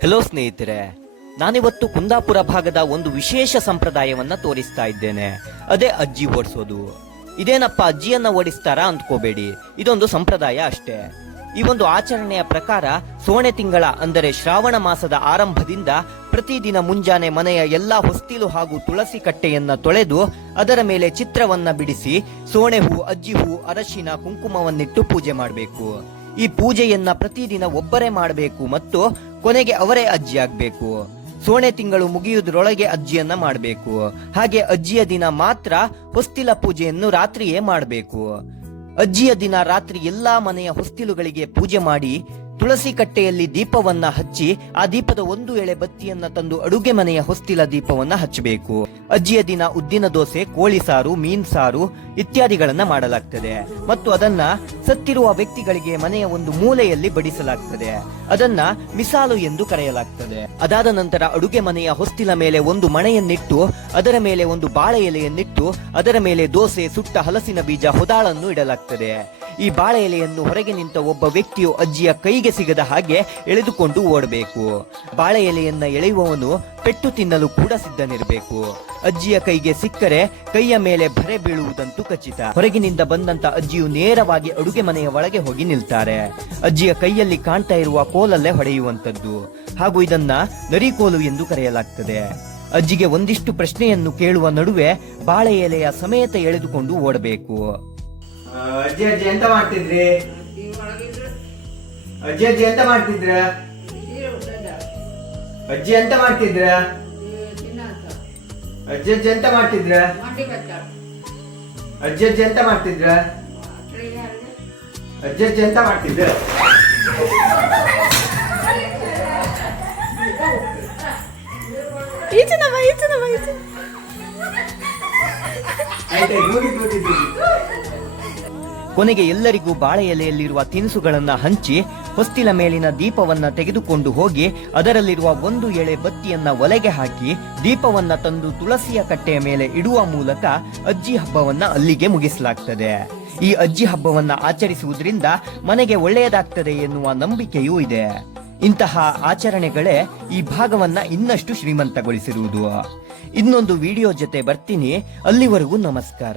Hello ಸ್ನೇಹಿತರೆ. ನಾನಿವತ್ತು ಕುಂದಾಪುರ ಭಾಗದ ಒಂದು ವಿಶೇಷ ಸಂಪ್ರದಾಯವನ್ನ ತೋರಿಸ್ತಾ ಇದ್ದೇನೆ. ಅದೇ ಅಜ್ಜಿ ಓಡಿಸೋದು. ಇದೇನಪ್ಪ ಅಜ್ಜಿಯನ್ನ ಓಡಿಸ್ತಾರಾ ಅಂದ್ಕೋಬೇಡಿ. ಇದೊಂದು ಸಂಪ್ರದಾಯ ಅಷ್ಟೇ. ಈ ಒಂದು ಆಚರಣೆಯ ಪ್ರಕಾರ ಸೋಣೆ ತಿಂಗಳ ಅಂದರೆ ಶ್ರಾವಣ ಮಾಸದ ಆರಂಭದಿಂದ ಪ್ರತಿದಿನ ಮುಂಜಾನೆ ಮನೆಯ ಎಲ್ಲಾ ಹೊಸ್ತಿಲು ಹಾಗೂ ತುಳಸಿ ಕಟ್ಟೆಯನ್ನ ತೊಳೆದು ಅದರ ಮೇಲೆ ಚಿತ್ರವನ್ನ ಬಿಡಿಸಿ ಸೋಣೆ ಹೂ, ಅಜ್ಜಿ ಹೂ, ಅರಶಿನ, ಕುಂಕುಮವನ್ನಿಟ್ಟು ಪೂಜೆ ಮಾಡಬೇಕು. ಈ ಪೂಜೆಯನ್ನ ಪ್ರತಿದಿನ ಒಬ್ಬರೇ ಮಾಡಬೇಕು ಮತ್ತು ಕೊನೆಗೆ ಅವರೇ ಅಜ್ಜಿ ಆಗ್ಬೇಕು ಸೋಣೆ ತಿಂಗಳು ಮುಗಿಯುವುದರೊಳಗೆ ಅಜ್ಜಿಯನ್ನ ಮಾಡಬೇಕು. ಹಾಗೆ ಅಜ್ಜಿಯ ದಿನ ಮಾತ್ರ ಹೊಸ್ತಿಲ ಪೂಜೆಯನ್ನು ರಾತ್ರಿಯೇ ಮಾಡಬೇಕು. ಅಜ್ಜಿಯ ದಿನ ರಾತ್ರಿ ಎಲ್ಲಾ ಮನೆಯ ಹೊಸ್ತಿಲುಗಳಿಗೆ ಪೂಜೆ ಮಾಡಿ ತುಳಸಿ ಕಟ್ಟೆಯಲ್ಲಿ ದೀಪವನ್ನ ಹಚ್ಚಿ ಆ ದೀಪದ ಒಂದು ಎಳೆ ಬತ್ತಿಯನ್ನ ತಂದು ಅಡುಗೆ ಮನೆಯ ಹೊಸ್ತಿಲ ದೀಪವನ್ನ ಹಚ್ಚಬೇಕು. ಅಜ್ಜಿಯ ದಿನ ಉದ್ದಿನ ದೋಸೆ, ಕೋಳಿ ಸಾರು, ಮೀನ್ ಸಾರು ಇತ್ಯಾದಿಗಳನ್ನ ಮಾಡಲಾಗ್ತದೆ. ಮತ್ತು ಅದನ್ನ ಸತ್ತಿರುವ ವ್ಯಕ್ತಿಗಳಿಗೆ ಮನೆಯ ಒಂದು ಮೂಲೆಯಲ್ಲಿ ಬಡಿಸಲಾಗ್ತದೆ. ಅದನ್ನ ಮಿಸಾಲು ಎಂದು ಕರೆಯಲಾಗ್ತದೆ. ಅದಾದ ನಂತರ ಅಡುಗೆ ಮನೆಯ ಹೊಸ್ತಿಲ ಮೇಲೆ ಒಂದು ಮಣೆಯನ್ನಿಟ್ಟು, ಅದರ ಮೇಲೆ ಒಂದು ಬಾಳೆ ಎಲೆಯನ್ನಿಟ್ಟು, ಅದರ ಮೇಲೆ ದೋಸೆ, ಸುಟ್ಟ ಹಲಸಿನ ಬೀಜ, ಹೊದಾಳನ್ನು ಇಡಲಾಗ್ತದೆ. ಈ ಬಾಳೆ ಎಲೆಯನ್ನು ಹೊರಗೆ ನಿಂತ ಒಬ್ಬ ವ್ಯಕ್ತಿಯು ಅಜ್ಜಿಯ ಕೈಗೆ ಸಿಗದ ಹಾಗೆ ಎಳೆದುಕೊಂಡು ಓಡಬೇಕು. ಬಾಳೆ ಎಲೆಯನ್ನ ಎಳೆಯುವವನು ಪೆಟ್ಟು ತಿನ್ನಲು ಕೂಡ ಸಿದ್ಧನಿರಬೇಕು. ಅಜ್ಜಿಯ ಕೈಗೆ ಸಿಕ್ಕರೆ ಕೈಯ ಮೇಲೆ ಭರೆ ಬೀಳುವುದಂತೂ ಖಚಿತ. ಹೊರಗಿನಿಂದ ಬಂದಂತ ಅಜ್ಜಿಯು ನೇರವಾಗಿ ಅಡುಗೆ ಮನೆಯ ಒಳಗೆ ಹೋಗಿ ನಿಲ್ತಾರೆ. ಅಜ್ಜಿಯ ಕೈಯಲ್ಲಿ ಕಾಣ್ತಾ ಇರುವ ಕೋಲಲ್ಲೇ ಹೊಡೆಯುವಂತದ್ದು ಹಾಗೂ ಇದನ್ನ ನರಿಕೋಲು ಎಂದು ಕರೆಯಲಾಗ್ತದೆ. ಅಜ್ಜಿಗೆ ಒಂದಿಷ್ಟು ಪ್ರಶ್ನೆಯನ್ನು ಕೇಳುವ ನಡುವೆ ಬಾಳೆ ಎಲೆಯ ಸಮೇತ ಎಳೆದುಕೊಂಡು ಓಡಬೇಕು. ಅಜ್ಜಿ ಅಜ್ಜಿ ಎಂತ ಮಾಡ್ತಿದ್ರಿ? ಅಜ್ಜಿ ಅಜ್ಜಿ ಎಂತ ಮಾಡ್ತಿದ್ರ? ಅಜ್ಜಿ ಎಂತ ಮಾಡ್ತಿದ್ರ? ಅಜ್ಜಿ ಅಜ್ಜಿ ಎಂತ ಮಾಡ್ತಿದ್ರ? ಅಜ್ಜಿ ಅಜ್ಜಿ ಎಂತ ಮಾಡ್ತಿದ್ರ? ಅಜ್ಜಿ ಅಜ್ಜಿ ಎಂತ ಮಾಡ್ತಿದ್ರ ಈಚನಮ್ಮ ಈಚನಮ್ಮ ಈಚೆ ಕೊನೆಗೆ ಎಲ್ಲರಿಗೂ ಬಾಳೆ ಎಲೆಯಲ್ಲಿರುವ ತಿನಿಸುಗಳನ್ನು ಹಂಚಿ ಹೊಸ್ತಿಲ ಮೇಲಿನ ದೀಪವನ್ನು ತೆಗೆದುಕೊಂಡು ಹೋಗಿ ಅದರಲ್ಲಿರುವ ಒಂದು ಎಳೆ ಬತ್ತಿಯನ್ನ ಒಲೆಗೆ ಹಾಕಿ ದೀಪವನ್ನ ತಂದು ತುಳಸಿಯ ಕಟ್ಟೆಯ ಮೇಲೆ ಇಡುವ ಮೂಲಕ ಅಜ್ಜಿ ಹಬ್ಬವನ್ನ ಅಲ್ಲಿಗೆ ಮುಗಿಸಲಾಗ್ತದೆ. ಈ ಅಜ್ಜಿ ಹಬ್ಬವನ್ನ ಆಚರಿಸುವುದರಿಂದ ಮನೆಗೆ ಒಳ್ಳೆಯದಾಗ್ತದೆ ಎನ್ನುವ ನಂಬಿಕೆಯೂ ಇದೆ. ಇಂತಹ ಆಚರಣೆಗಳೇ ಈ ಭಾಗವನ್ನ ಇನ್ನಷ್ಟು ಶ್ರೀಮಂತಗೊಳಿಸಿರುವುದು. ಇನ್ನೊಂದು ವಿಡಿಯೋ ಜೊತೆ ಬರ್ತೀನಿ. ಅಲ್ಲಿವರೆಗೂ ನಮಸ್ಕಾರ.